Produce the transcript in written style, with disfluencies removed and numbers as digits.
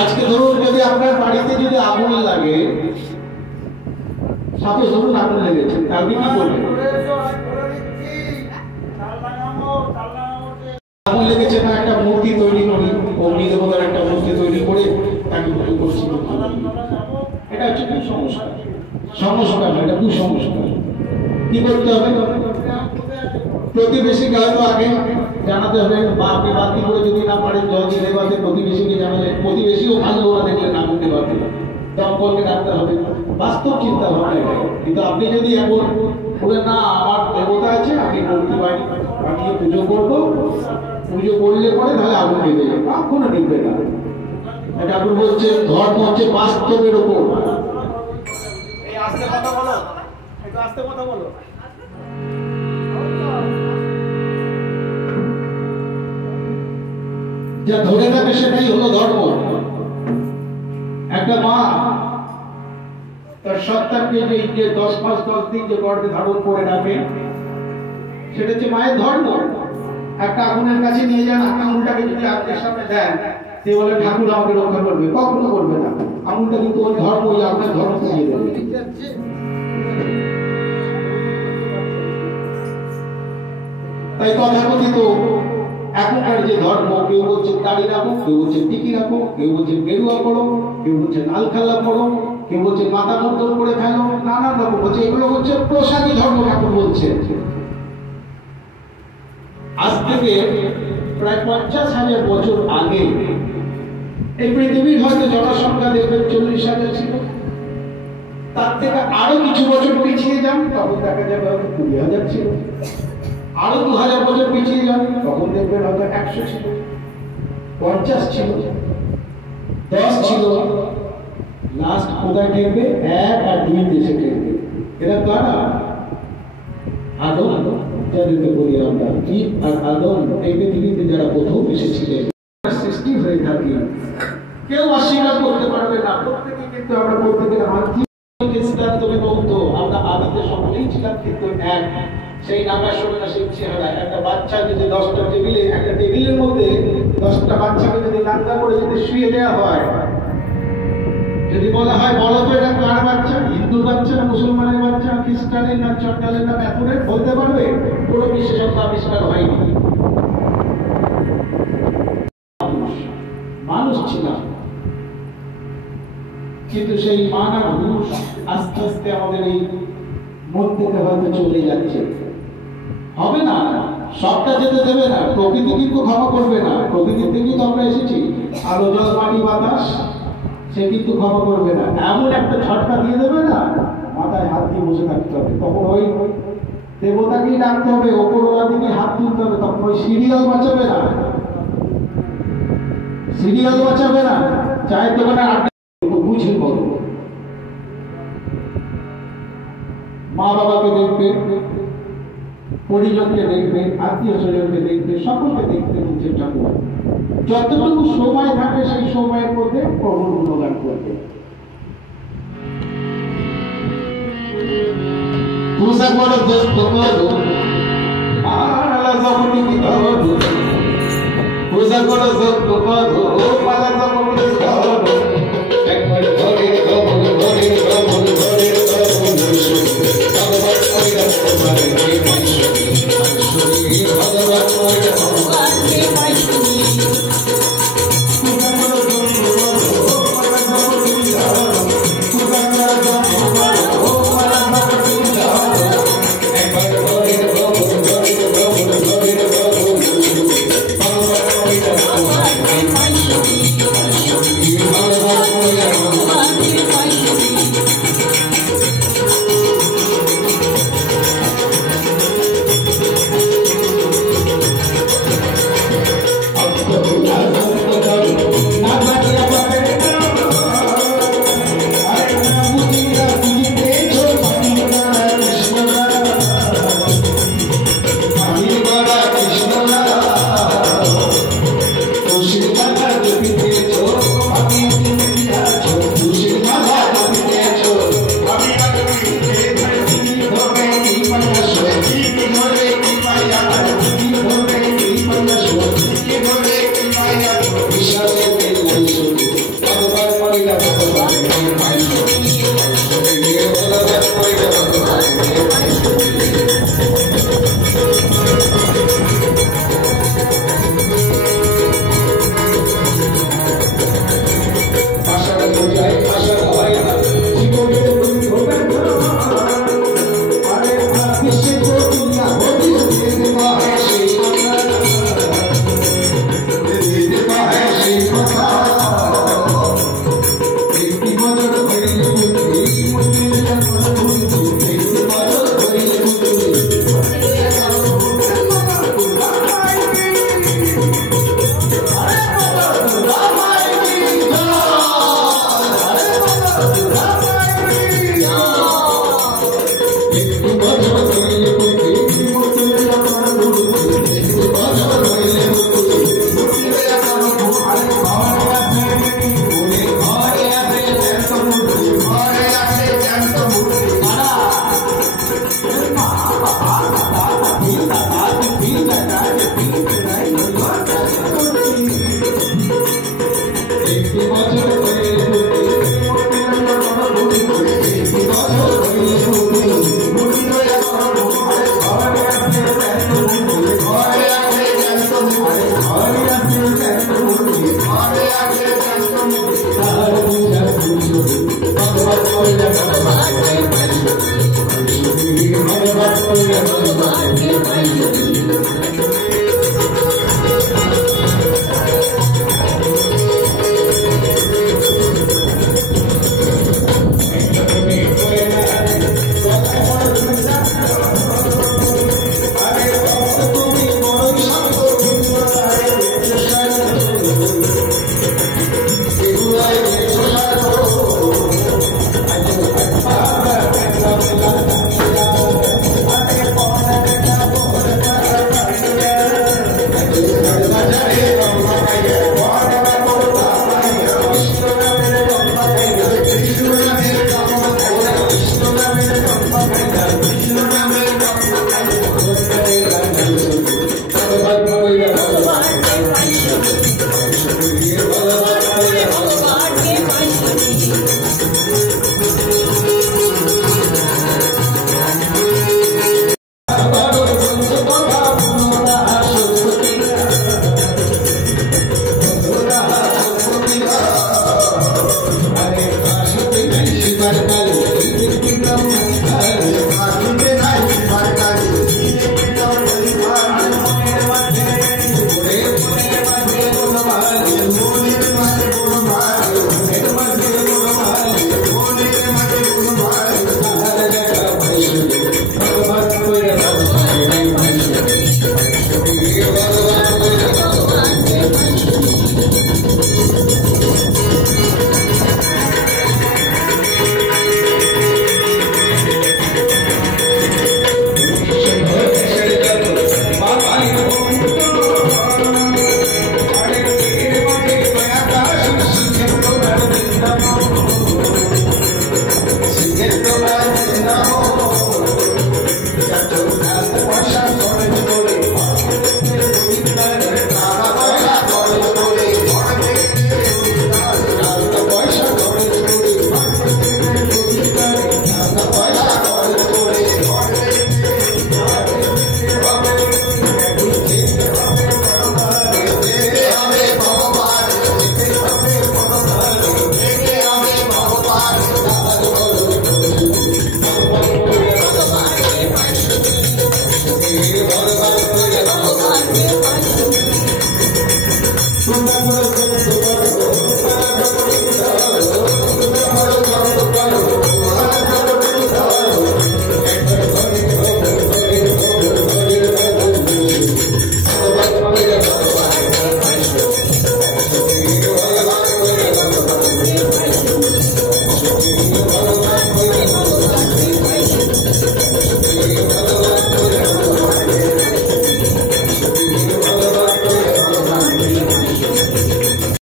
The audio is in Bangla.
আজকে ধরুন যদি আপনার বাড়িতে যদি আগুন লাগে, সাথে ধরুন আগুন লেগেছে, আপনি কি করবেন? আগুন লেগেছে না, একটা মূর্তি তৈরি করি, অগ্নি দেবতার একটা মূর্তি তৈরি করে তাকে পুজো করছি। এটা হচ্ছে কুসংস্কার। সংস্কার না, এটা কুসংস্কার। কি করতে হবে? প্রতিবেশীকে হয়তো আগে জানাতে হবে, বা আপনি বাতি করে যদি না পারেন জল দিয়ে দেওয়াতে প্রতিবেশীকে জানালে, প্রতিবেশীও ভালো ওরা দেখলে না করতে পারবে, দমকলকে ডাকতে হবে। বাস্তব চিন্তা ভাবনা এটাই। কিন্তু আপনি যদি এমন বলেন না আমার দেবতা আছে, আমি মূর্তি বানিয়ে পুজো করবো, পুজো করলে পরে তাহলে আগুন নিভে যাবে, কখনো নিভবে না। ঠাকুর বলছে ধর্ম হচ্ছে বাস্তবের উপর। আস্তে কথা বলো, একটু আস্তে কথা বলো। যা ধরে রাখে সেটাই হলো ধর্ম। একটা মা তার সন্তানকে যে 10 মাস 10 দিন যে গর্ভে ধারণ করে রাখে, সেটা হচ্ছে মায়ের ধর্ম। একটা আগুনের কাছে নিয়ে যান, আঙুলটাকে যদি আগুনের সামনে দেন, সে বলে ঠাকুর আমাকে রক্ষা করবে, কখনো করবে না। আঙুলটা কিন্তু ওই ধর্ম, ওই আপনার ধর্মকে দিয়ে দেবে। তাই তথাকথিত এখনকার যে ধর্ম, কেউ বলছে দাড়ি রাখো, কেউ বলছে টিকি রাখো, কেউ বলছে গেরুয়া করো, কেউ বলছে লালখাল্লা করো, কেউ বলছে মাথা মর্দন করে ফেলো, নানান রকম বলছে। এগুলো হচ্ছে প্রসাদী ধর্ম। ঠাকুর বলছে আজ থেকে প্রায় 50,000 বছর আগে এই পৃথিবীর হয়তো জনসংখ্যা দেখবেন 40,000 ছিল। তার থেকে আরো কিছু বছর পিছিয়ে যান, তখন দেখা যাবে হয়তো 20,000 ছিল। আরো 2000 বছর পিছিয়ে যান, তখন দেখবেন হয়তো 100 ছিল, 50 ছিল, 10 ছিল। লাস্ট কোথায় ঠেকবে? 1 আর 2 দেশে ঠেকবে। এরা কারা? আদম, যাদেরকে বলি আমরা ঈদ আর আদম, এই পৃথিবীতে যারা প্রথম এসেছিলেন, সৃষ্টি হয়ে থাকে। কেউ অস্বীকার করতে পারবে না। প্রত্যেকে কিন্তু আমরা প্রত্যেকের আত্মীয় খ্রিস্টান, তবে বৌদ্ধ, আমরা আদিতে সকলেই ছিলাম কিন্তু এক। সেই নাগাসরে না, সেই চেহারা। একটা বাচ্চা যদি 10টা টেবিলে, একটা টেবিলের মধ্যে 10টা বাচ্চাকে যদি নাঙ্গা করে যদি শুয়ে দেওয়া হয়, যদি বলা হয় বলো তো এটা কার বাচ্চা, হিন্দু বাচ্চা না মুসলমানের বাচ্চা, খ্রিস্টানের না চট্টালের না মেথরের, বলতে পারবে? কোনো বিশেষজ্ঞ আবিষ্কার হয়নি। মানুষ ছিলাম, কিন্তু সেই মান আর হুঁশ আস্তে আস্তে আমাদের এই মন থেকে হয়তো চলে যাচ্ছে। হবে না, সবটা যেতে দেবে না। প্রকৃতি কিন্তু ক্ষমা করবে না। প্রকৃতির থেকেই তো আমরা এসেছি। আলো জল মাটি বাতাস, সে কিন্তু ক্ষমা করবে না। এমন একটা ঝটকা দিয়ে দেবে না, মাথায় হাত দিয়ে বসে থাকতে হবে। তখন ওই দেবতাকেই ডাকতে হবে, ওপরওয়ালা দিকে হাত তুলতে হবে। তখন ওই সিরিয়াল বাঁচাবে না, সিরিয়াল বাঁচাবে না। চায়ের দোকানে আড্ডা বুঝে বলো। মা বাবাকে দেখবে, পরিজনকে দেখবে, আত্মীয় স্বজনকে দেখবে, সকলকে দেখতে বলছে ঠাকুর। যতটুকু সময় থাকে সেই সময়ের মধ্যে প্রভুর গুণগান করবে। পূজা করো, দোস্ত করো, মালা জগতি ধরো, পূজা করো, দোস্ত করো, মালা জগতি ধরো। একবার ধরে ধরে ধরে ধরে ধরে ভগবান ওইরকম তোমার ভগবান ওইরকম भगवान